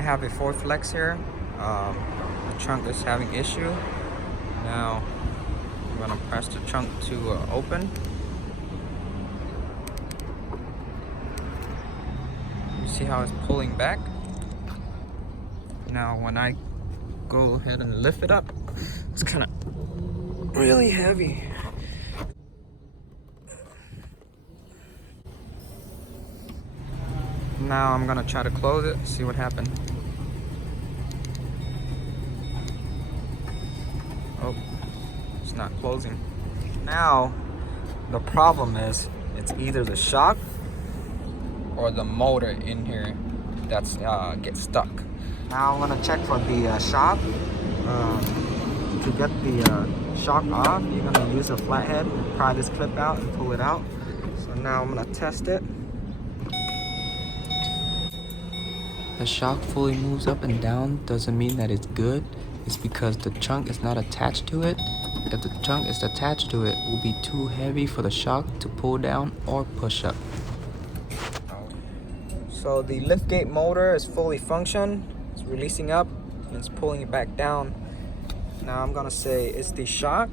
I have a 4 flex here. The trunk is having issue. Now I'm gonna press the trunk to open. You see how it's pulling back? Now when I go ahead and lift it up, it's kind of really heavy. Now I'm gonna try to close it, see what happened. Oh, it's not closing. Now the problem is it's either the shock or the motor in here that's gets stuck. Now I'm gonna check for the shock. To get the shock off, you're gonna use a flathead, pry this clip out and pull it out. So now I'm gonna test it. The shock fully moves up and down doesn't mean that it's good. It's because the trunk is not attached to it. If the trunk is attached to it, it will be too heavy for the shock to pull down or push up. So the liftgate motor is fully functioned. It's releasing up and it's pulling it back down. Now I'm gonna say it's the shock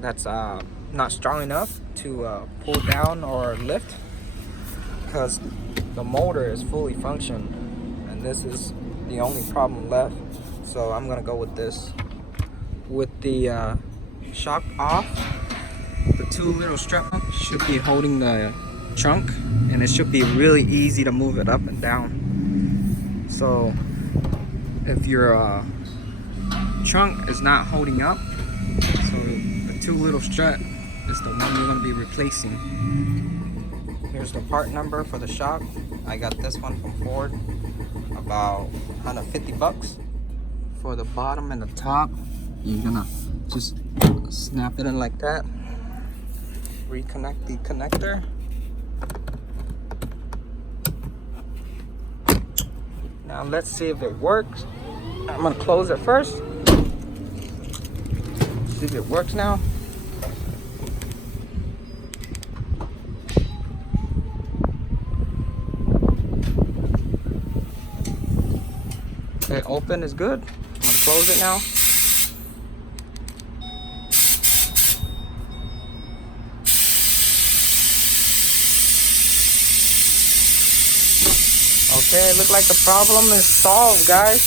that's not strong enough to pull down or lift, because the motor is fully functioned and this is the only problem left. So I'm gonna go with this. With the shock off, the 2 little straps should be holding the trunk, and it should be really easy to move it up and down. So if your trunk is not holding up, so the 2 little strap is the one you're going to be replacing. Here's the part number for the shock. I got this one from Ford, about 150 bucks. For the bottom and the top, you're gonna just snap it in like that, reconnect the connector. Now let's see if it works. I'm gonna close it first. See if it works now. Okay, open is good. I'm gonna close it now. Okay, look like the problem is solved, guys.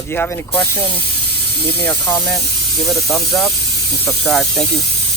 If you have any questions, leave me a comment, give it a thumbs up, and subscribe. Thank you.